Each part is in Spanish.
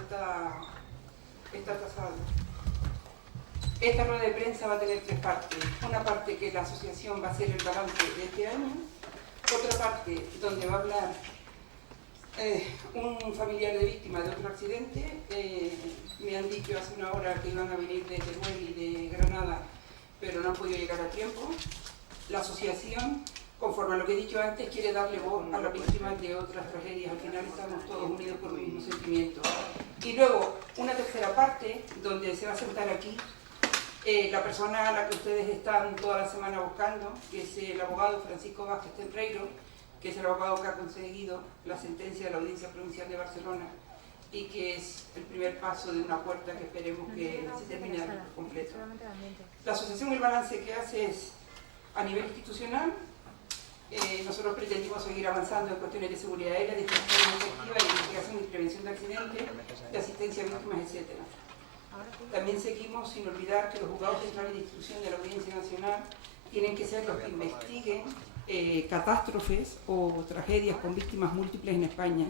está tasado. Esta rueda de prensa va a tener tres partes. Una parte que la asociación va a hacer el balance de este año, otra parte donde va a hablar un familiar de víctima de otro accidente. Me han dicho hace una hora que iban a venir de Teruel y de Granada, pero no han podido llegar a tiempo. La asociación, conforme a lo que he dicho antes, quiere darle voz a las víctimas de otras tragedias. Al final estamos todos unidos por un mismo sentimiento. Y luego, una tercera parte, donde se va a sentar aquí la persona a la que ustedes están toda la semana buscando, que es el abogado Francisco Vázquez Tenreiro, que es el abogado que ha conseguido la sentencia de la Audiencia Provincial de Barcelona y que es el primer paso de una puerta que esperemos que se termine por completo. La asociación, el balance que hace es a nivel institucional. Nosotros pretendimos seguir avanzando en cuestiones de seguridad aérea, de gestión efectiva, de investigación y prevención de accidentes, de asistencia a víctimas, etc. También seguimos sin olvidar que los juzgados centrales de instrucción de la Audiencia Nacional tienen que ser los que investiguen catástrofes o tragedias con víctimas múltiples en España,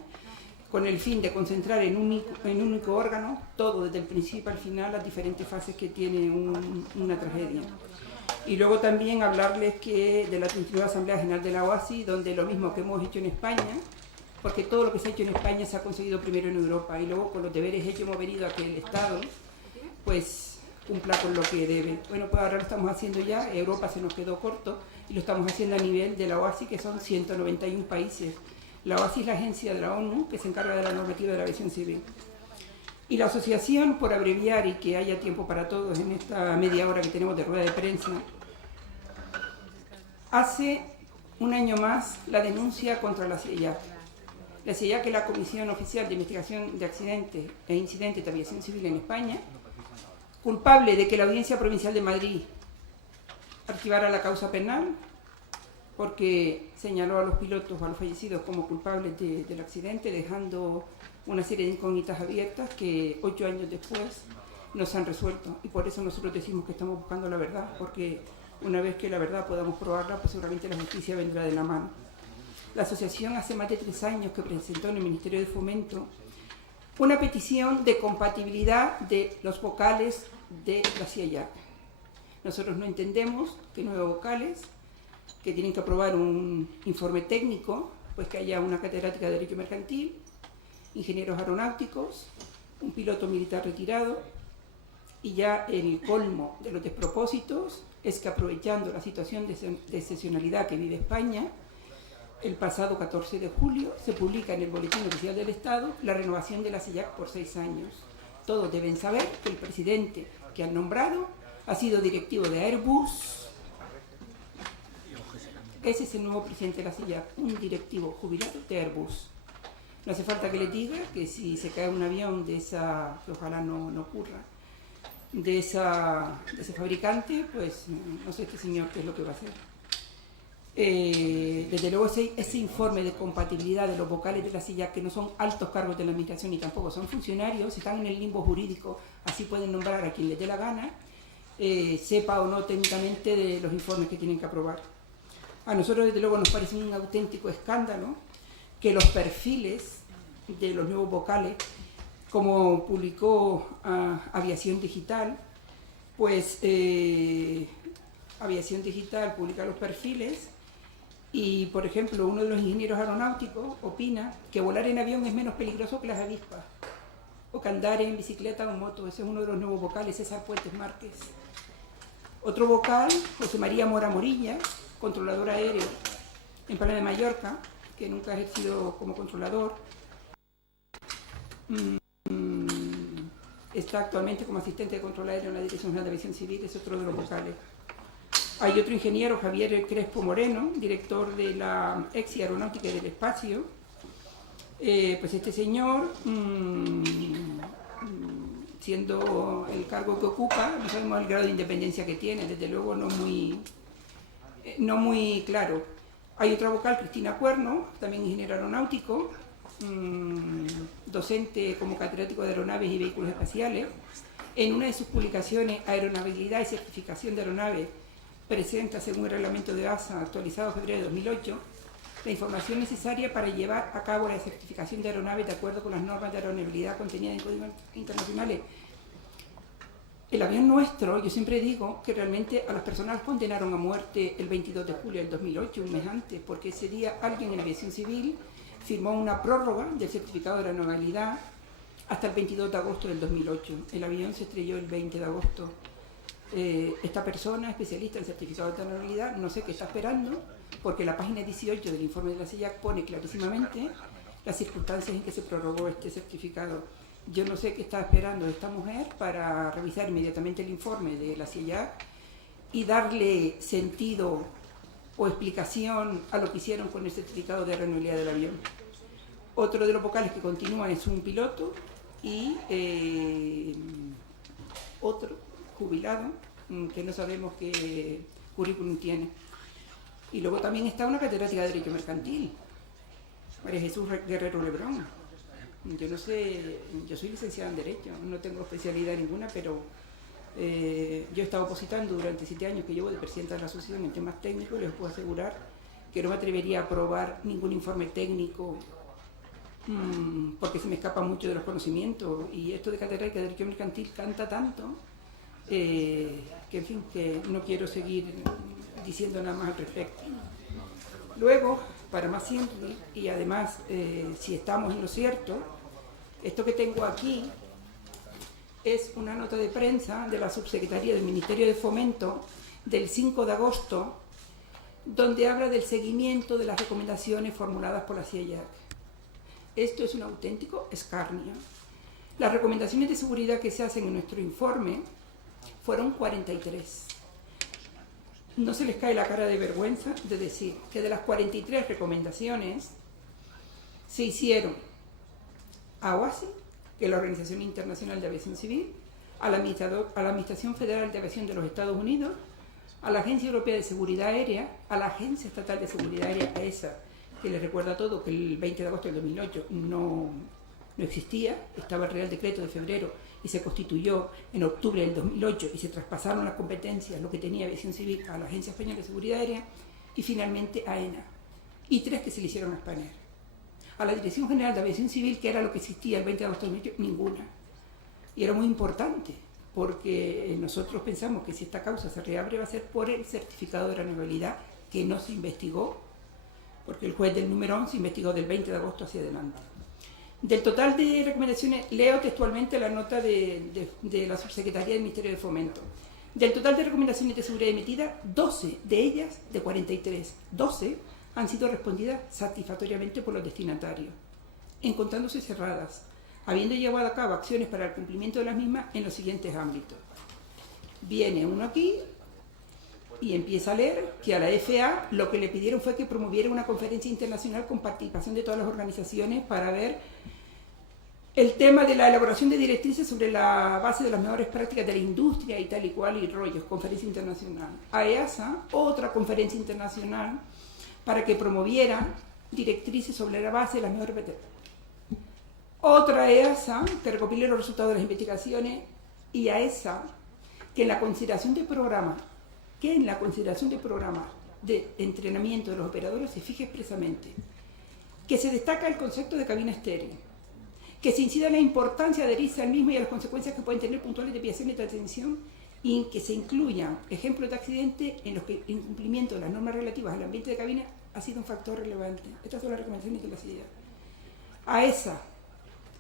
con el fin de concentrar en un único órgano todo desde el principio al final, las diferentes fases que tiene una tragedia. Y luego también hablarles de la 39 Asamblea General de la OASI, donde lo mismo que hemos hecho en España, porque todo lo que se ha hecho en España se ha conseguido primero en Europa, y luego con los deberes hechos hemos venido a que el Estado pues cumpla con lo que debe. Bueno, pues ahora lo estamos haciendo ya. Europa se nos quedó corto y lo estamos haciendo a nivel de la OASI, que son 191 países. La OASI es la agencia de la ONU que se encarga de la normativa de la aviación civil. Y la asociación, por abreviar y que haya tiempo para todos en esta media hora que tenemos de rueda de prensa, hace un año más la denuncia contra la CIEAC. La CIEAC es la Comisión Oficial de Investigación de Accidentes e Incidentes de Aviación Civil en España, culpable de que la Audiencia Provincial de Madrid archivara la causa penal porque señaló a los pilotos, a los fallecidos, como culpables del accidente, dejando una serie de incógnitas abiertas que 8 años después no se han resuelto. Y por eso nosotros decimos que estamos buscando la verdad, porque una vez que la verdad podamos probarla, pues seguramente la justicia vendrá de la mano. La asociación hace más de 3 años que presentó en el Ministerio de Fomento una petición de compatibilidad de los vocales de la CIEAC. Nosotros no entendemos que 9 vocales que tienen que aprobar un informe técnico, pues que haya una catedrática de Derecho Mercantil, ingenieros aeronáuticos, un piloto militar retirado, y ya el colmo de los despropósitos es que, aprovechando la situación de excepcionalidad que vive España, el pasado 14 de julio se publica en el Boletín Oficial del Estado la renovación de la CIEAC por 6 años. Todos deben saber que el presidente que han nombrado ha sido directivo de Airbus. Ese es el nuevo presidente de la CIEAC, un directivo jubilado de Airbus. No hace falta que le diga que si se cae un avión de esa, que ojalá no ocurra, de ese fabricante, pues no sé este señor qué es lo que va a hacer. Desde luego ese informe de compatibilidad de los vocales de la CIEAC, que no son altos cargos de la administración ni tampoco son funcionarios, están en el limbo jurídico, así pueden nombrar a quien les dé la gana, sepa o no técnicamente de los informes que tienen que aprobar. A nosotros desde luego nos parece un auténtico escándalo que los perfiles de los nuevos vocales, como publicó Aviación Digital, pues Aviación Digital publica los perfiles y, por ejemplo, uno de los ingenieros aeronáuticos opina que volar en avión es menos peligroso que las avispas, o que andar en bicicleta o moto. Ese es uno de los nuevos vocales, César Puentes Márquez. Otro vocal, José María Mora Morilla, controlador aéreo en Palma de Mallorca, que nunca ha ejercido como controlador. Está actualmente como asistente de control aéreo en la Dirección General de Aviación Civil, es otro de los vocales. Hay otro ingeniero, Javier Crespo Moreno, director de la EXI Aeronáutica y del Espacio. Pues este señor, siendo el cargo que ocupa, no sabemos el grado de independencia que tiene, desde luego no muy claro. Hay otra vocal, Cristina Cuerno, también ingeniero aeronáutico, docente como catedrático de aeronaves y vehículos espaciales. En una de sus publicaciones, Aeronavegabilidad y Certificación de Aeronaves, presenta, según el reglamento de ASA actualizado en febrero de 2008, la información necesaria para llevar a cabo la certificación de aeronaves de acuerdo con las normas de aeronavegabilidad contenidas en códigos internacionales. El avión nuestro, yo siempre digo que realmente a las personas las condenaron a muerte el 22 de julio del 2008, un mes antes, porque ese día alguien en aviación civil firmó una prórroga del certificado de aeronavegabilidad hasta el 22 de agosto del 2008. El avión se estrelló el 20 de agosto. Esta persona, especialista en certificado de aeronavegabilidad, no sé qué está esperando, porque la página 18 del informe de la CIAC pone clarísimamente las circunstancias en que se prorrogó este certificado. Yo no sé qué está esperando esta mujer para revisar inmediatamente el informe de la CIAC y darle sentido o explicación a lo que hicieron con el certificado de aeronavegabilidad del avión. Otro de los vocales que continúa es un piloto y otro jubilado que no sabemos qué currículum tiene. Y luego también está una catedrática de Derecho Mercantil, María Jesús Guerrero Lebrón. Yo no sé, yo soy licenciada en Derecho, no tengo especialidad ninguna, pero yo he estado opositando durante 7 años que llevo de presidenta de la asociación en temas técnicos y les puedo asegurar que no me atrevería a aprobar ningún informe técnico porque se me escapa mucho de los conocimientos. Y esto de catedrática de Derecho Mercantil canta tanto que, en fin, que no quiero seguir diciendo nada más al respecto. Luego, para más simple, y además, si estamos en lo cierto, esto que tengo aquí es una nota de prensa de la Subsecretaría del Ministerio de Fomento del 5 de agosto, donde habla del seguimiento de las recomendaciones formuladas por la CIAC. Esto es un auténtico escarnio. Las recomendaciones de seguridad que se hacen en nuestro informe fueron 43. No se les cae la cara de vergüenza de decir que de las 43 recomendaciones se hicieron a OASI, que es la Organización Internacional de Aviación Civil, a la Administración Federal de Aviación de los Estados Unidos, a la Agencia Europea de Seguridad Aérea, a la Agencia Estatal de Seguridad Aérea, a esa, que les recuerdo a todos que el 20 de agosto del 2008 no existía, estaba el Real Decreto de febrero y se constituyó en octubre del 2008 y se traspasaron las competencias, lo que tenía Aviación Civil, a la Agencia Española de Seguridad Aérea y finalmente a AENA, y 3 que se le hicieron a Spanair. A la Dirección General de Aviación Civil, que era lo que existía el 20 de agosto del 2008, ninguna. Y era muy importante, porque nosotros pensamos que si esta causa se reabre va a ser por el certificado de aeronavegabilidad que no se investigó, porque el juez del número 11 investigó del 20 de agosto hacia adelante. Del total de recomendaciones, leo textualmente la nota de la Subsecretaría del Ministerio de Fomento. Del total de recomendaciones de seguridad emitidas, 12 de ellas, de 43, 12 han sido respondidas satisfactoriamente por los destinatarios, encontrándose cerradas, habiendo llevado a cabo acciones para el cumplimiento de las mismas en los siguientes ámbitos. Viene uno aquí y empieza a leer que a la FAA lo que le pidieron fue que promoviera una conferencia internacional con participación de todas las organizaciones para ver el tema de la elaboración de directrices sobre la base de las mejores prácticas de la industria y tal y cual y rollos, conferencia internacional. A EASA, otra conferencia internacional para que promoviera directrices sobre la base de las mejores prácticas. Otra EASA que recopile los resultados de las investigaciones y a esa que en la consideración de programas de entrenamiento de los operadores se fije expresamente que se destaca el concepto de cabina estéril, que se incida en la importancia de adherirse al mismo y a las consecuencias que pueden tener puntuales desviaciones de atención y que se incluyan ejemplos de accidentes en los que el incumplimiento de las normas relativas al ambiente de cabina ha sido un factor relevante. Estas son las recomendaciones de la CIAC. A esa,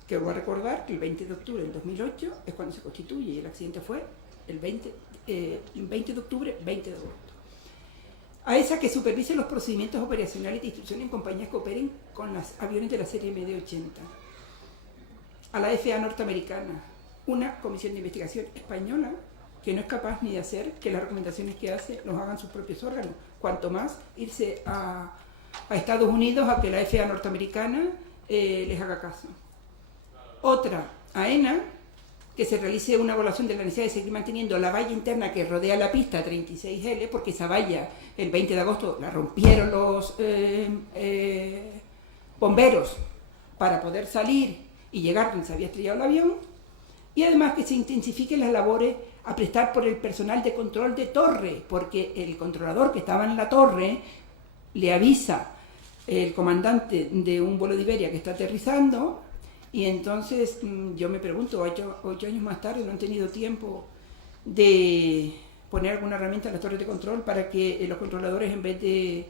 que voy a recordar que el 20 de octubre del 2008 es cuando se constituye y el accidente fue el 20 de octubre, 20 de agosto. A esa que supervise los procedimientos operacionales de instrucción en compañías que operen con los aviones de la serie MD-80. A la FAA norteamericana, una comisión de investigación española que no es capaz ni de hacer que las recomendaciones que hace los hagan sus propios órganos, cuanto más irse a Estados Unidos a que la FAA norteamericana les haga caso. Otra, AENA, que se realice una evaluación de la necesidad de seguir manteniendo la valla interna que rodea la pista 36L, porque esa valla el 20 de agosto la rompieron los bomberos para poder salir y llegar donde se había estrellado el avión, y además que se intensifiquen las labores a prestar por el personal de control de torre, porque el controlador que estaba en la torre le avisa el comandante de un vuelo de Iberia que está aterrizando, y entonces yo me pregunto, 8 años más tarde no han tenido tiempo de poner alguna herramienta en las torres de control para que los controladores, en vez de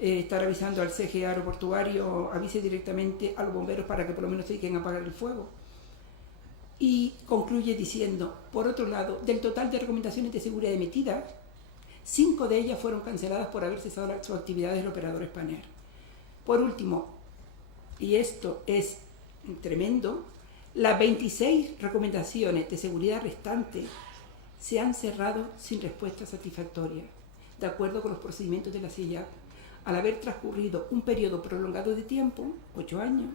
estar avisando al CGE aeroportuario, avise directamente a los bomberos para que por lo menos se dediquen a apagar el fuego. Y concluye diciendo, por otro lado, del total de recomendaciones de seguridad emitidas, 5 de ellas fueron canceladas por haber cesado su actividad del operador Spanair. Por último, y esto es tremendo, las 26 recomendaciones de seguridad restantes se han cerrado sin respuesta satisfactoria, de acuerdo con los procedimientos de la CIA, al haber transcurrido un periodo prolongado de tiempo, 8 años,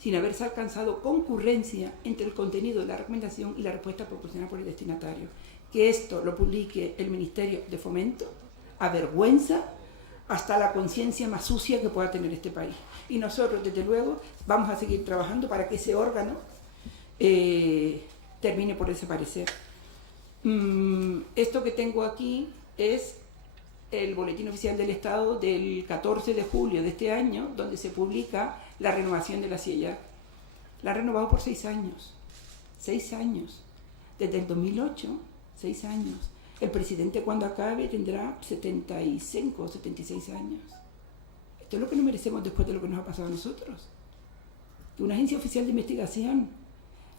sin haberse alcanzado concurrencia entre el contenido de la recomendación y la respuesta proporcionada por el destinatario. Que esto lo publique el Ministerio de Fomento avergüenza hasta la conciencia más sucia que pueda tener este país. Y nosotros, desde luego, vamos a seguir trabajando para que ese órgano termine por desaparecer. Esto que tengo aquí es el Boletín Oficial del Estado del 14 de julio de este año, donde se publica la renovación de la CIA. La ha renovado por 6 años. 6 años. Desde el 2008, 6 años. El presidente, cuando acabe, tendrá 75 o 76 años. Esto es lo que nos merecemos después de lo que nos ha pasado a nosotros. Que una agencia oficial de investigación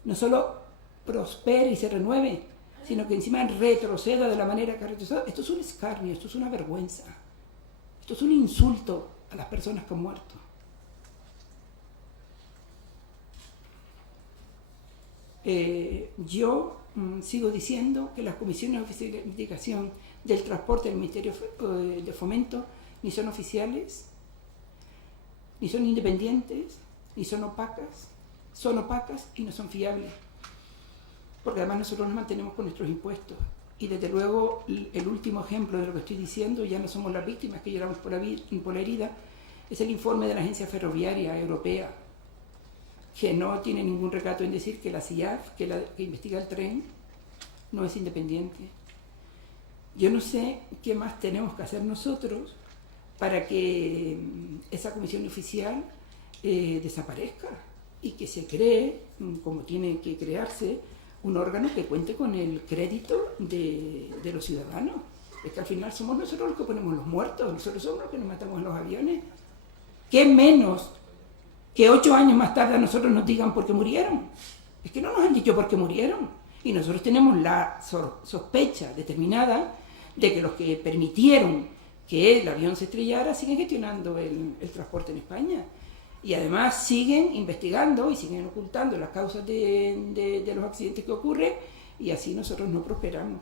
no solo prospere y se renueve, sino que encima retroceda de la manera que ha retrocedido. Esto es un escarnio, esto es una vergüenza. Esto es un insulto a las personas que han muerto. Yo sigo diciendo que las comisiones oficiales de investigación del transporte del Ministerio de Fomento ni son oficiales, ni son independientes, ni son opacas y no son fiables. Porque además nosotros nos mantenemos con nuestros impuestos. Y desde luego el último ejemplo de lo que estoy diciendo, ya no somos las víctimas que lloramos por la herida, es el informe de la Agencia Ferroviaria Europea, que no tiene ningún recato en decir que la CIAF, que investiga el tren, no es independiente. Yo no sé qué más tenemos que hacer nosotros para que esa comisión oficial desaparezca y que se cree, como tiene que crearse, un órgano que cuente con el crédito de los ciudadanos. Es que al final somos nosotros los que ponemos los muertos, nosotros somos los que nos matamos en los aviones. ¿Qué menos que 8 años más tarde a nosotros nos digan por qué murieron? Es que no nos han dicho por qué murieron. Y nosotros tenemos la sospecha determinada de que los que permitieron que el avión se estrellara siguen gestionando el transporte en España. Y además siguen investigando y siguen ocultando las causas de los accidentes que ocurren, y así nosotros no prosperamos.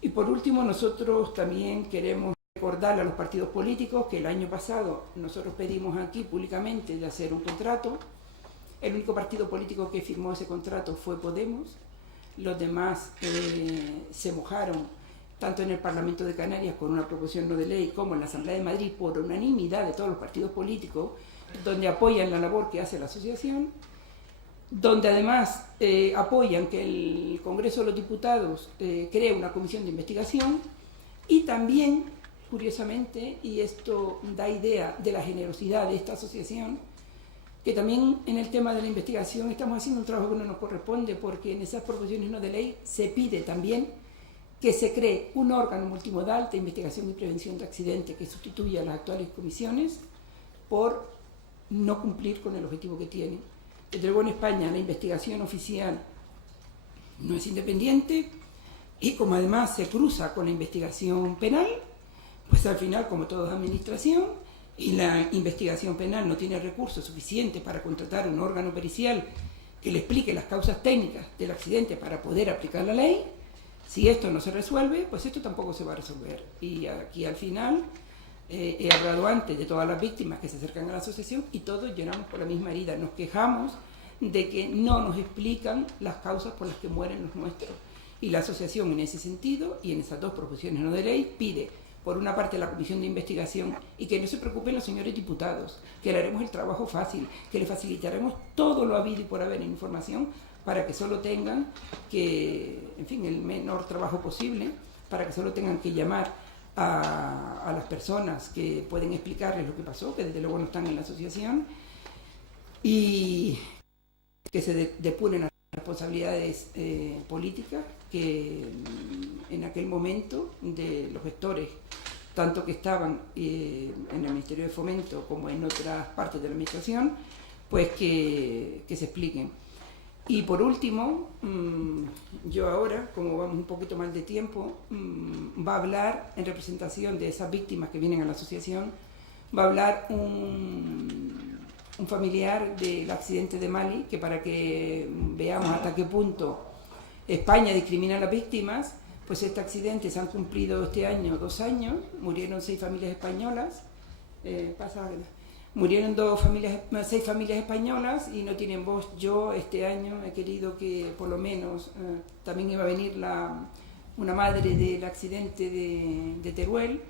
Y por último, nosotros también queremos recordarle a los partidos políticos que el año pasado nosotros pedimos aquí públicamente de hacer un contrato. El único partido político que firmó ese contrato fue Podemos. Los demás se mojaron, tanto en el Parlamento de Canarias con una proposición no de ley, como en la Asamblea de Madrid por unanimidad de todos los partidos políticos, donde apoyan la labor que hace la asociación, donde además apoyan que el Congreso de los Diputados cree una comisión de investigación, y también, curiosamente, y esto da idea de la generosidad de esta asociación, que también en el tema de la investigación estamos haciendo un trabajo que no nos corresponde, porque en esas proposiciones no de ley se pide también que se cree un órgano multimodal de investigación y prevención de accidentes que sustituya a las actuales comisiones por no cumplir con el objetivo que tiene. Desde luego en España la investigación oficial no es independiente, y como además se cruza con la investigación penal, pues al final, como todo es administración, y la investigación penal no tiene recursos suficientes para contratar un órgano pericial que le explique las causas técnicas del accidente para poder aplicar la ley, si esto no se resuelve, pues esto tampoco se va a resolver. Y aquí al final he hablado antes de todas las víctimas que se acercan a la asociación y todos lloramos por la misma herida. Nos quejamos de que no nos explican las causas por las que mueren los nuestros. Y la asociación en ese sentido, y en esas dos proposiciones no de ley, pide por una parte la comisión de investigación, y que no se preocupen los señores diputados, que le haremos el trabajo fácil, que le facilitaremos todo lo habido y por haber en información para que solo tengan que, en fin, el menor trabajo posible, para que solo tengan que llamar a las personas que pueden explicarles lo que pasó, que desde luego no están en la asociación, y que se depuren las responsabilidades políticas que en aquel momento de los gestores, tanto que estaban en el Ministerio de Fomento como en otras partes de la administración, pues que se expliquen. Y por último, yo ahora, como vamos un poquito más de tiempo, va a hablar en representación de esas víctimas que vienen a la asociación, va a hablar un familiar del accidente de Mali, que para que veamos hasta qué punto España discrimina a las víctimas, pues este accidente se han cumplido este año 2 años, murieron 6 familias españolas, murieron 6 familias españolas y no tienen voz. Yo este año he querido que por lo menos, también iba a venir una madre del accidente de Teruel,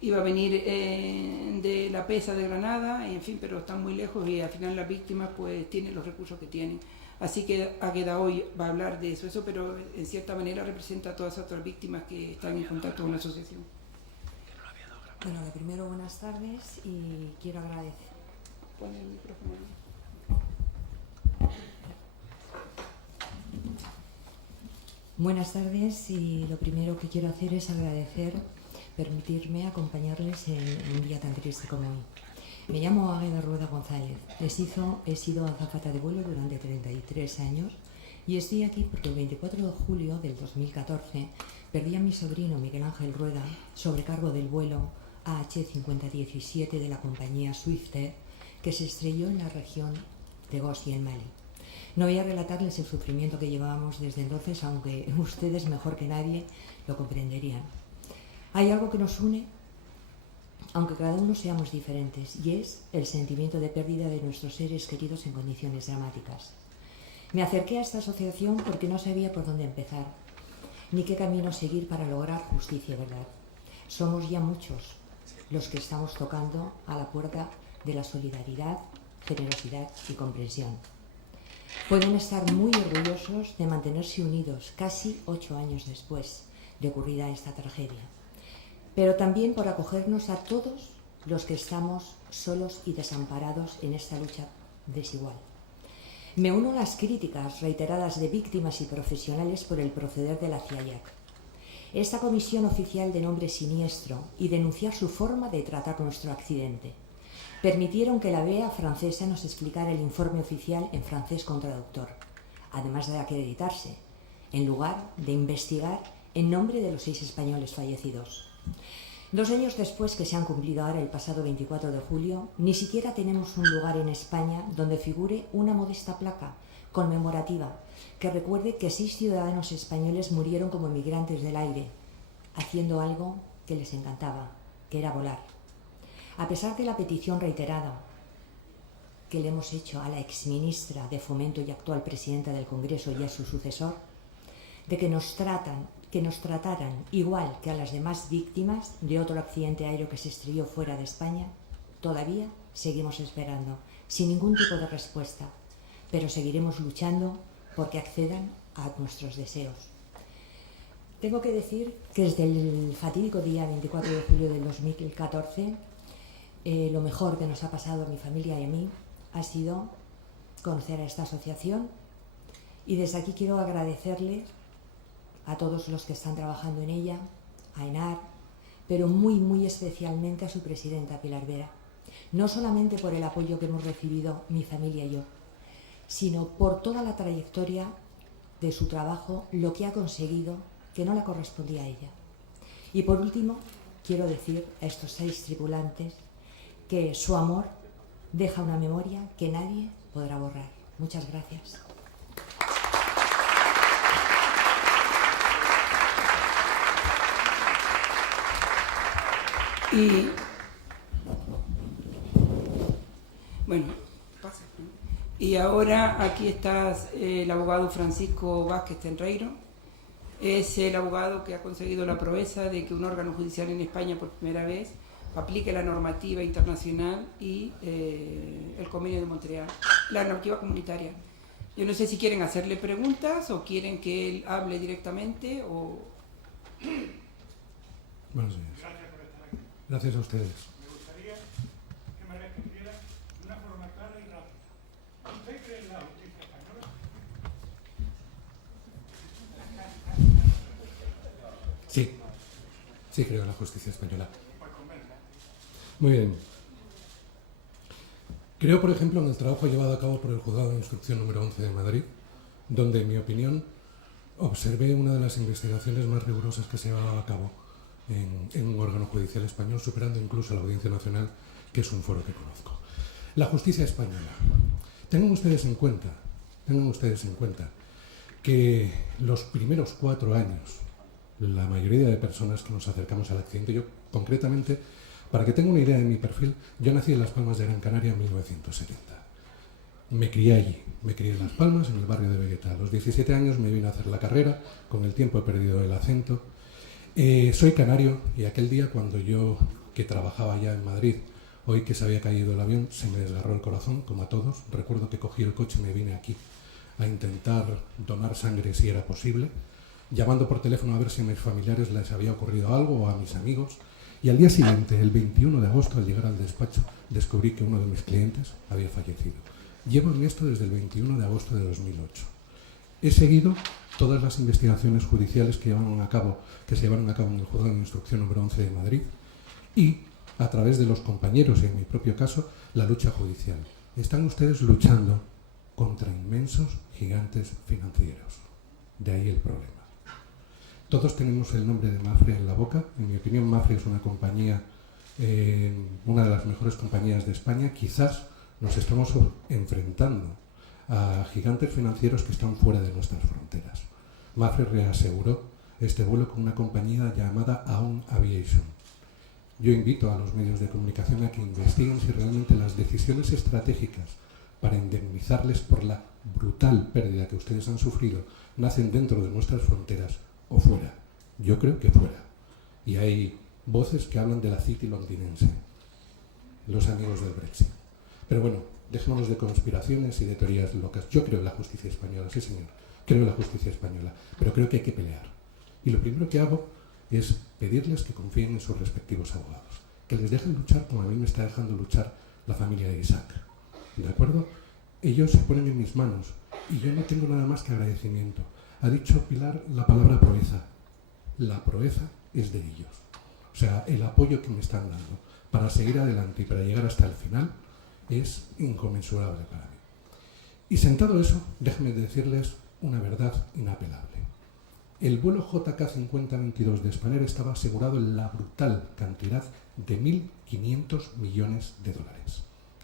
iba a venir de La Pesa de Granada, en fin, pero están muy lejos y al final las víctimas pues tienen los recursos que tienen. Así que ha quedado hoy, va a hablar de eso, pero en cierta manera representa a todas otras víctimas que están en contacto con la asociación. Bueno, lo primero, buenas tardes y quiero agradecer. Pon el micrófono. Buenas tardes y lo primero que quiero hacer es agradecer, permitirme acompañarles en un día tan triste como hoy. Me llamo Águeda Rueda González, he sido azafata de vuelo durante 33 años y estoy aquí porque el 24 de julio del 2014 perdí a mi sobrino Miguel Ángel Rueda, sobrecargo del vuelo AH5017 de la compañía Swifter, que se estrelló en la región de Gossi, en Mali. No voy a relatarles el sufrimiento que llevábamos desde entonces, aunque ustedes mejor que nadie lo comprenderían. Hay algo que nos une, aunque cada uno seamos diferentes, y es el sentimiento de pérdida de nuestros seres queridos en condiciones dramáticas. Me acerqué a esta asociación porque no sabía por dónde empezar, ni qué camino seguir para lograr justicia y verdad. Somos ya muchos los que estamos tocando a la puerta de la solidaridad, generosidad y comprensión. Pueden estar muy orgullosos de mantenerse unidos casi 8 años después de ocurrida esta tragedia, pero también por acogernos a todos los que estamos solos y desamparados en esta lucha desigual. Me uno a las críticas reiteradas de víctimas y profesionales por el proceder de la CIAIAC. Esta comisión oficial de nombre siniestro y denunciar su forma de tratar nuestro accidente permitieron que la BEA francesa nos explicara el informe oficial en francés con traductor, además de acreditarse, en lugar de investigar en nombre de los 6 españoles fallecidos. 2 años después, que se han cumplido ahora el pasado 24 de julio, ni siquiera tenemos un lugar en España donde figure una modesta placa conmemorativa que recuerde que 6 ciudadanos españoles murieron como migrantes del aire, haciendo algo que les encantaba, que era volar. A pesar de la petición reiterada que le hemos hecho a la exministra de Fomento y actual presidenta del Congreso y a su sucesor, de que nos trataran igual que a las demás víctimas de otro accidente aéreo que se estrelló fuera de España, todavía seguimos esperando, sin ningún tipo de respuesta, pero seguiremos luchando porque accedan a nuestros deseos. Tengo que decir que desde el fatídico día 24 de julio del 2014, lo mejor que nos ha pasado a mi familia y a mí ha sido conocer a esta asociación, y desde aquí quiero agradecerle a todos los que están trabajando en ella, a Enar, pero muy especialmente a su presidenta Pilar Vera, no solamente por el apoyo que hemos recibido mi familia y yo, sino por toda la trayectoria de su trabajo, lo que ha conseguido, que no le correspondía a ella. Y por último, quiero decir a estos 6 tripulantes que su amor deja una memoria que nadie podrá borrar. Muchas gracias. Y bueno, pasa. Y ahora aquí está el abogado Francisco Vázquez Tenreiro. Es el abogado que ha conseguido la proeza de que un órgano judicial en España por primera vez aplique la normativa internacional y el convenio de Montreal, la normativa comunitaria. Yo no sé si quieren hacerle preguntas o quieren que él hable directamente o... Buenos días. Gracias por estar aquí. Gracias a ustedes. Me gustaría que me respondiera de una forma clara y rápida. ¿Usted cree en la justicia española? Sí, sí creo en la justicia española. Pues convenza. Muy bien. Creo, por ejemplo, en el trabajo llevado a cabo por el Juzgado de Instrucción número 11 de Madrid, donde, en mi opinión, observé una de las investigaciones más rigurosas que se llevaba a cabo en un órgano judicial español, superando incluso a la Audiencia Nacional, que es un foro que conozco. La justicia española. Tengan ustedes en cuenta que los primeros 4 años, la mayoría de personas que nos acercamos al accidente, yo concretamente, para que tengan una idea de mi perfil, yo nací en Las Palmas de Gran Canaria en 1970. Me crié allí, me crié en Las Palmas, en el barrio de Vegueta. A los 17 años me vine a hacer la carrera, con el tiempo he perdido el acento. Soy canario y aquel día cuando yo, que trabajaba ya en Madrid, hoy que se había caído el avión, se me desgarró el corazón, como a todos. Recuerdo que cogí el coche y me vine aquí a intentar donar sangre si era posible, llamando por teléfono a ver si a mis familiares les había ocurrido algo o a mis amigos. Y al día siguiente, el 21 de agosto, al llegar al despacho, descubrí que uno de mis clientes había fallecido. Llevo en esto desde el 21 de agosto de 2008. He seguido todas las investigaciones judiciales que se llevaron a cabo en el Juzgado de Instrucción número 11 de Madrid y, a través de los compañeros y en mi propio caso, la lucha judicial. Están ustedes luchando contra inmensos gigantes financieros. De ahí el problema. Todos tenemos el nombre de Mapfre en la boca. En mi opinión, Mapfre es una compañía, una de las mejores compañías de España. Quizás nos estamos enfrentando a gigantes financieros que están fuera de nuestras fronteras. Mapfre reaseguró este vuelo con una compañía llamada Aon Aviation. Yo invito a los medios de comunicación a que investiguen si realmente las decisiones estratégicas para indemnizarles por la brutal pérdida que ustedes han sufrido nacen dentro de nuestras fronteras o fuera. Yo creo que fuera. Y hay voces que hablan de la City londinense, los amigos del Brexit. Pero bueno, dejémonos de conspiraciones y de teorías locas. Yo creo en la justicia española, sí señor, creo en la justicia española, pero creo que hay que pelear. Y lo primero que hago es pedirles que confíen en sus respectivos abogados, que les dejen luchar como a mí me está dejando luchar la familia de Isaac. ¿De acuerdo? Ellos se ponen en mis manos y yo no tengo nada más que agradecimiento. Ha dicho Pilar la palabra proeza. La proeza es de ellos. O sea, el apoyo que me están dando para seguir adelante y para llegar hasta el final es inconmensurable para mí. Y sentado eso, déjenme decirles una verdad inapelable. El vuelo JK 5022 de Spanair estaba asegurado en la brutal cantidad de 1.500 millones de dólares.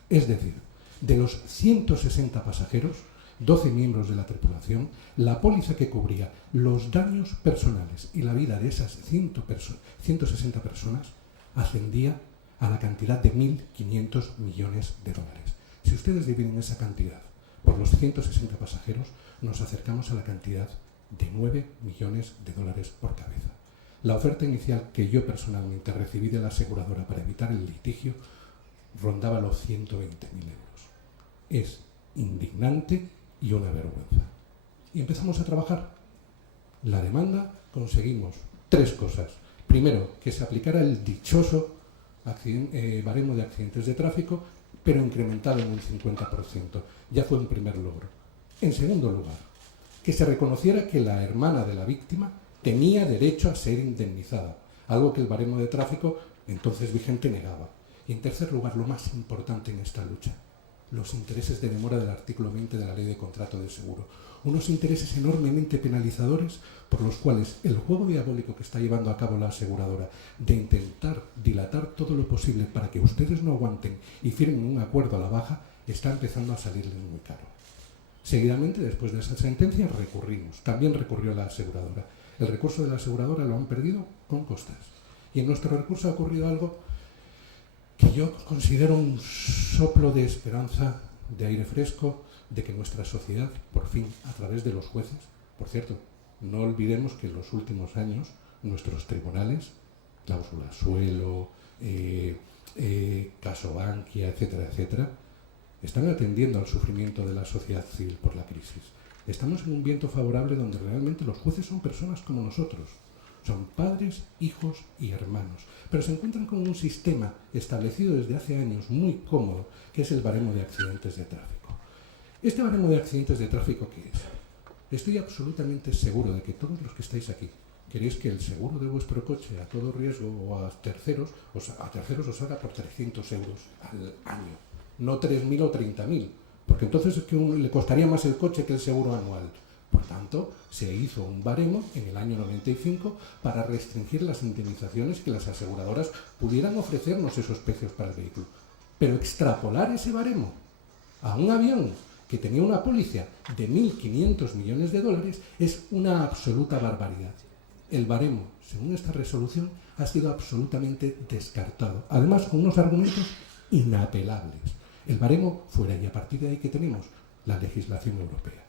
Es decir, de los 160 pasajeros, 12 miembros de la tripulación, la póliza que cubría los daños personales y la vida de esas 160 personas ascendía a la cantidad de 1.500 millones de dólares. Si ustedes dividen esa cantidad por los 160 pasajeros, nos acercamos a la cantidad de 9 millones de dólares por cabeza. La oferta inicial que yo personalmente recibí de la aseguradora para evitar el litigio rondaba los 120.000 euros. Es indignante y una vergüenza. Y empezamos a trabajar. La demanda, conseguimos 3 cosas. Primero, que se aplicara el dichoso baremo de accidentes de tráfico, pero incrementado en un 50%. Ya fue un primer logro. En segundo lugar, que se reconociera que la hermana de la víctima tenía derecho a ser indemnizada, algo que el baremo de tráfico entonces vigente negaba. Y en tercer lugar, lo más importante en esta lucha, los intereses de demora del artículo 20 de la Ley de Contrato de Seguro. Unos intereses enormemente penalizadores por los cuales el juego diabólico que está llevando a cabo la aseguradora de intentar dilatar todo lo posible para que ustedes no aguanten y firmen un acuerdo a la baja está empezando a salirles muy caro. Seguidamente, después de esa sentencia, recurrimos. También recurrió la aseguradora. El recurso de la aseguradora lo han perdido con costas. Y en nuestro recurso ha ocurrido algo que yo considero un soplo de esperanza, de aire fresco, de que nuestra sociedad, por fin, a través de los jueces, por cierto, no olvidemos que en los últimos años nuestros tribunales, cláusula suelo, caso Bankia, etcétera, etcétera, están atendiendo al sufrimiento de la sociedad civil por la crisis. Estamos en un viento favorable donde realmente los jueces son personas como nosotros. Son padres, hijos y hermanos. Pero se encuentran con un sistema establecido desde hace años muy cómodo, que es el baremo de accidentes de tráfico. ¿Este baremo de accidentes de tráfico qué es? Estoy absolutamente seguro de que todos los que estáis aquí queréis que el seguro de vuestro coche a todo riesgo o a terceros os haga por 300 euros al año, no 3.000 o 30.000, porque entonces es que le costaría más el coche que el seguro anual. Por tanto, se hizo un baremo en el año 95 para restringir las indemnizaciones que las aseguradoras pudieran ofrecernos esos precios para el vehículo. Pero extrapolar ese baremo a un avión que tenía una póliza de 1.500 millones de dólares es una absoluta barbaridad. El baremo, según esta resolución, ha sido absolutamente descartado, además con unos argumentos inapelables. El baremo fuera, y a partir de ahí que tenemos la legislación europea.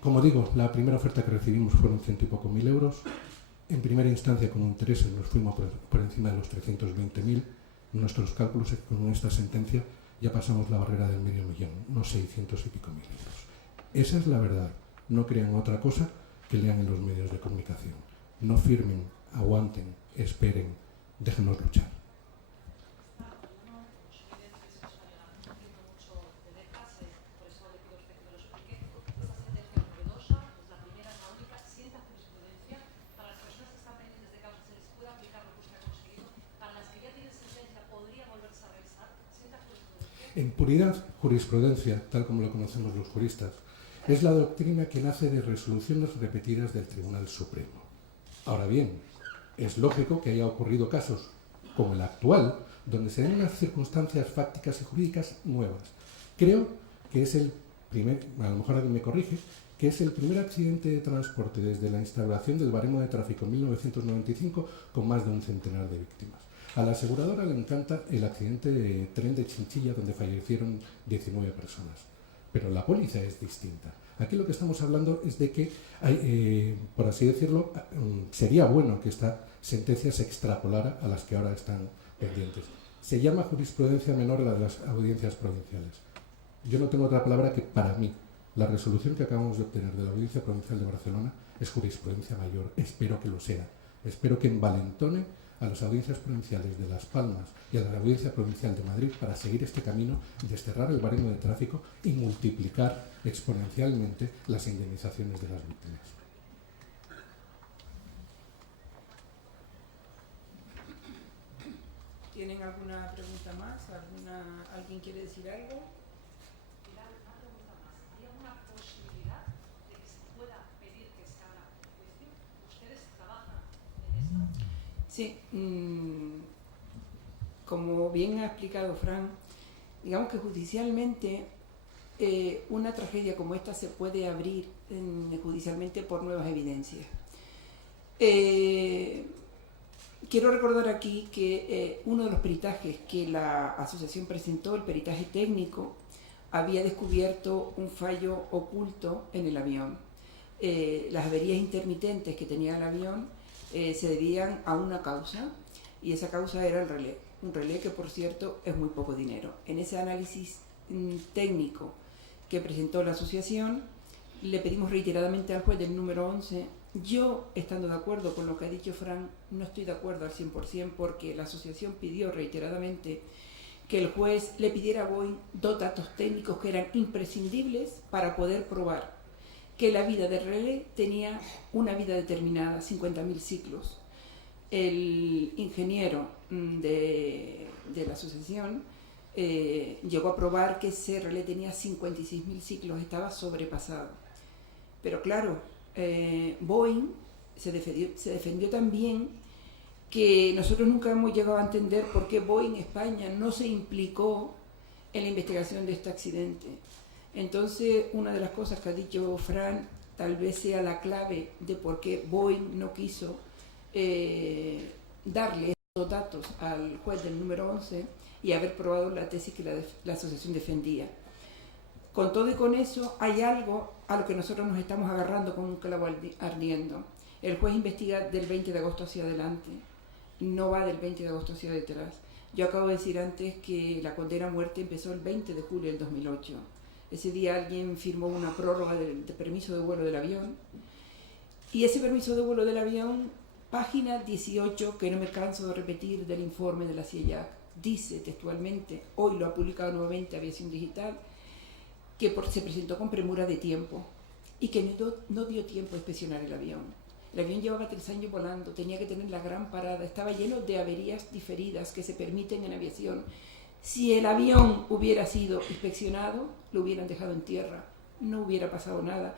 Como digo, la primera oferta que recibimos fueron 100 y poco mil euros. En primera instancia, con intereses, nos fuimos por encima de los 320.000. Nuestros cálculos es que con esta sentencia ya pasamos la barrera del medio millón, unos 600 y pico mil euros. Esa es la verdad. No crean otra cosa que lean en los medios de comunicación. No firmen, aguanten, esperen, déjenos luchar. En puridad, jurisprudencia, tal como lo conocemos los juristas, es la doctrina que nace de resoluciones repetidas del Tribunal Supremo. Ahora bien, es lógico que haya ocurrido casos como el actual, donde se den unas circunstancias fácticas y jurídicas nuevas. Creo que es el primer, a lo mejor alguien me corrige, que es el primer accidente de transporte desde la instauración del baremo de tráfico en 1995 con más de un centenar de víctimas. A la aseguradora le encanta el accidente de tren de Chinchilla, donde fallecieron 19 personas. Pero la póliza es distinta. Aquí lo que estamos hablando es de que, por así decirlo, sería bueno que esta sentencia se extrapolara a las que ahora están pendientes. Se llama jurisprudencia menor a la de las audiencias provinciales. Yo no tengo otra palabra que, para mí, la resolución que acabamos de obtener de la Audiencia Provincial de Barcelona es jurisprudencia mayor. Espero que lo sea. Espero que envalentone a las audiencias provinciales de Las Palmas y a la Audiencia Provincial de Madrid para seguir este camino, desterrar el baremo de tráfico y multiplicar exponencialmente las indemnizaciones de las víctimas. ¿Tienen alguna pregunta más? ¿Alguien quiere decir algo? Una pregunta más. ¿Hay alguna posibilidad de que se pueda pedir que se haga juicio? ¿Ustedes trabajan en esto? Sí, como bien ha explicado Fran, digamos que judicialmente una tragedia como esta se puede abrir judicialmente por nuevas evidencias. Quiero recordar aquí que uno de los peritajes que la asociación presentó, el peritaje técnico, había descubierto un fallo oculto en el avión. Las averías intermitentes que tenía el avión se debían a una causa, y esa causa era el relé, un relé que, por cierto, es muy poco dinero. En ese análisis técnico que presentó la asociación, le pedimos reiteradamente al juez del número 11. Yo, estando de acuerdo con lo que ha dicho Fran, no estoy de acuerdo al 100%, porque la asociación pidió reiteradamente que el juez le pidiera a Boeing 2 datos técnicos que eran imprescindibles para poder probar que la vida del relé tenía una vida determinada, 50.000 ciclos. El ingeniero de la asociación llegó a probar que ese relé tenía 56.000 ciclos, estaba sobrepasado. Pero claro, Boeing se defendió también, que nosotros nunca hemos llegado a entender por qué Boeing España no se implicó en la investigación de este accidente. Entonces, una de las cosas que ha dicho Fran tal vez sea la clave de por qué Boeing no quiso darle esos datos al juez del número 11 y haber probado la tesis que la asociación defendía. Con todo y con eso, hay algo a lo que nosotros nos estamos agarrando con un clavo ardiendo. El juez investiga del 20 de agosto hacia adelante, no va del 20 de agosto hacia detrás. Yo acabo de decir antes que la condena a muerte empezó el 20 de julio del 2008. Ese día alguien firmó una prórroga de permiso de vuelo del avión Y ese permiso de vuelo del avión, página 18, que no me canso de repetir del informe de la CIEJAC, dice textualmente, hoy lo ha publicado nuevamente Aviación Digital, que se presentó con premura de tiempo y que no dio tiempo a inspeccionar el avión. El avión llevaba 3 años volando, tenía que tener la gran parada, estaba lleno de averías diferidas que se permiten en aviación. Si el avión hubiera sido inspeccionado, lo hubieran dejado en tierra, no hubiera pasado nada.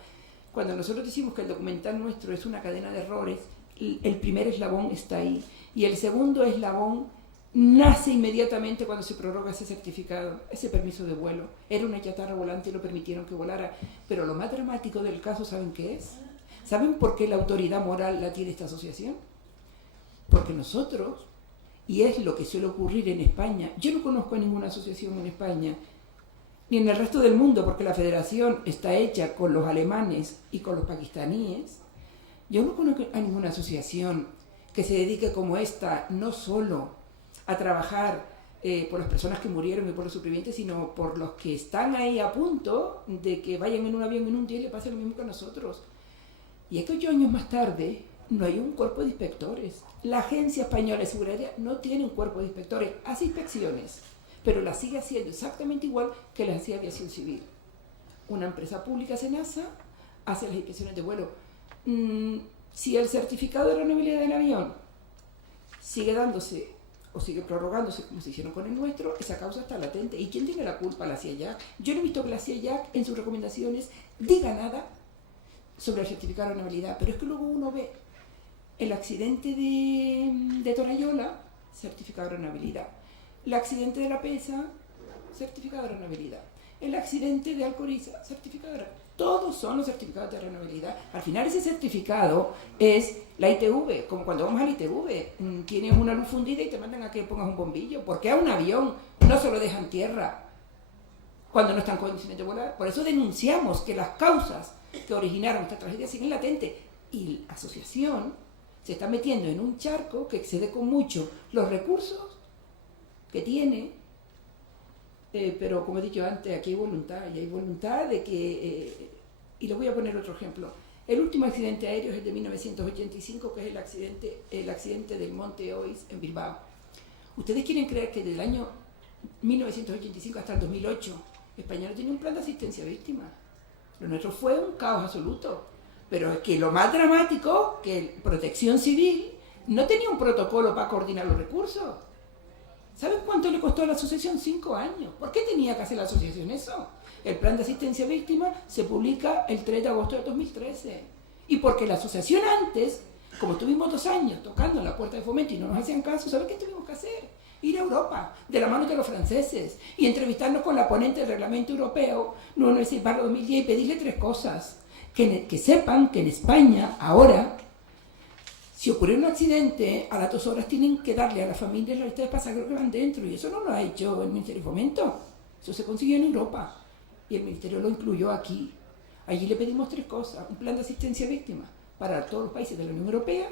Cuando nosotros decimos que el documental nuestro es una cadena de errores, el primer eslabón está ahí y el segundo eslabón nace inmediatamente cuando se prorroga ese certificado, ese permiso de vuelo. Era una chatarra volante y lo permitieron que volara. Pero lo más dramático del caso, ¿saben qué es? ¿Saben por qué la autoridad moral la tiene esta asociación? Porque nosotros, y es lo que suele ocurrir en España, yo no conozco a ninguna asociación en España, ni en el resto del mundo, porque la federación está hecha con los alemanes y con los pakistaníes. Yo no conozco a ninguna asociación que se dedique como esta, no solo a trabajar por las personas que murieron y por los supervivientes, sino por los que están ahí a punto de que vayan en un avión en un día y le pase lo mismo que a nosotros. Y es que 8 años más tarde no hay un cuerpo de inspectores. La Agencia Española de Seguridad Aérea no tiene un cuerpo de inspectores, hace inspecciones, pero las sigue haciendo exactamente igual que las hacía Aviación Civil. Una empresa pública, SENASA, hace las inspecciones de vuelo. Si el certificado de renovabilidad del avión sigue dándose o sigue prorrogándose como se hicieron con el nuestro, esa causa está latente. ¿Y quién tiene la culpa? La CIEJAC. Yo no he visto que la CIEJAC en sus recomendaciones diga nada sobre el certificado de renovabilidad, pero es que luego uno ve el accidente de Torayola, certificado de renovabilidad, el accidente de La Pesa, certificado de renovabilidad, el accidente de Alcoriza, certificado de renovabilidad. Todos son los certificados de renovabilidad. Al final ese certificado es la ITV, como cuando vamos a la ITV, tienes una luz fundida y te mandan a que pongas un bombillo, porque a un avión no se lo dejan tierra cuando no están en condiciones de volar. Por eso denunciamos que las causas que originaron esta tragedia siguen latentes y la asociación se está metiendo en un charco que excede con mucho los recursos que tiene. Pero como he dicho antes, aquí hay voluntad, y hay voluntad de que, y les voy a poner otro ejemplo. El último accidente aéreo es el de 1985, que es el accidente del Monte Ois en Bilbao. ¿Ustedes quieren creer que desde el año 1985 hasta el 2008 España no tenía un plan de asistencia a víctimas? Lo nuestro fue un caos absoluto. Pero es que lo más dramático, que Protección Civil no tenía un protocolo para coordinar los recursos. ¿Saben cuánto le costó a la asociación? 5 años. ¿Por qué tenía que hacer la asociación eso? El plan de asistencia a víctimas se publica el 3 de agosto de 2013. Y porque la asociación antes, como estuvimos 2 años tocando en la puerta de Fomento y no nos hacían caso, ¿saben qué tuvimos que hacer? Ir a Europa, de la mano de los franceses, y entrevistarnos con la ponente del reglamento europeo 996/2010 y pedirle 3 cosas. Que sepan que en España, ahora, si ocurre un accidente, a las 2 horas tienen que darle a las familias la lista de pasajeros que van dentro, y eso no lo ha hecho el Ministerio de Fomento. Eso se consiguió en Europa, y el Ministerio lo incluyó aquí. Allí le pedimos 3 cosas: un plan de asistencia a víctimas para todos los países de la Unión Europea,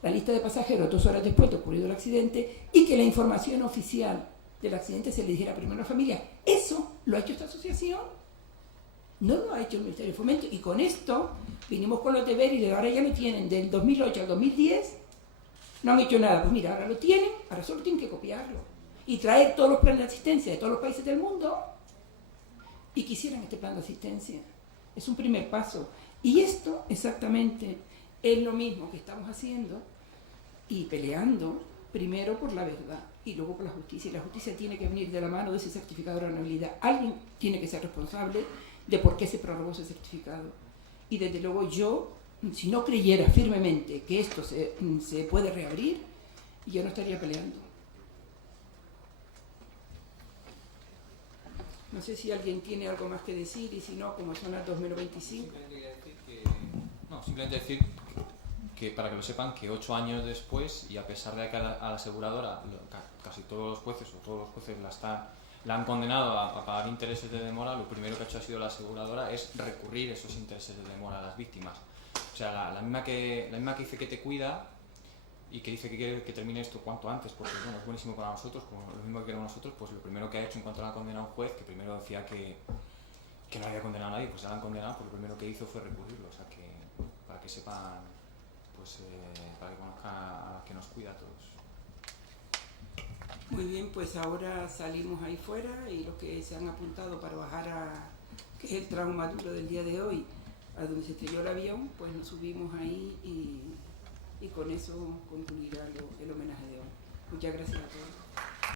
la lista de pasajeros 2 horas después de ocurrido el accidente, y que la información oficial del accidente se le dijera primero a la familia. Eso lo ha hecho esta asociación. No lo ha hecho el Ministerio de Fomento, y con esto vinimos con los deberes y ahora ya lo tienen del 2008 al 2010, no han hecho nada. Pues mira, ahora lo tienen, ahora solo tienen que copiarlo y traer todos los planes de asistencia de todos los países del mundo y quisieran este plan de asistencia. Es un primer paso, y esto exactamente es lo mismo que estamos haciendo y peleando primero por la verdad y luego por la justicia, y la justicia tiene que venir de la mano de ese certificado de renovabilidad. Alguien tiene que ser responsable de por qué se prorrogó ese certificado. Y desde luego yo, si no creyera firmemente que esto se puede reabrir, yo no estaría peleando. No sé si alguien tiene algo más que decir, y si no, como son las 2:25. Simplemente decir que para que lo sepan, que 8 años después, y a pesar de que a la aseguradora casi todos los jueces o todos los jueces la han condenado a pagar intereses de demora, lo primero que ha hecho ha sido la aseguradora es recurrir esos intereses de demora a las víctimas. O sea, la misma que dice que te cuida y que dice que quiere que termine esto cuanto antes, porque bueno, es buenísimo para nosotros, como lo mismo que queremos nosotros, pues lo primero que ha hecho en cuanto a la condena a un juez, que primero decía que no había condenado a nadie, pues ya la han condenado, pues lo primero que hizo fue recurrirlo. O sea, que para que sepan, pues para que conozcan a la que nos cuida a todos. Muy bien, pues ahora salimos ahí fuera y los que se han apuntado para bajar a, que es el trauma duro del día de hoy, a donde se estrelló el avión, pues nos subimos ahí y con eso concluirá el homenaje de hoy. Muchas gracias a todos.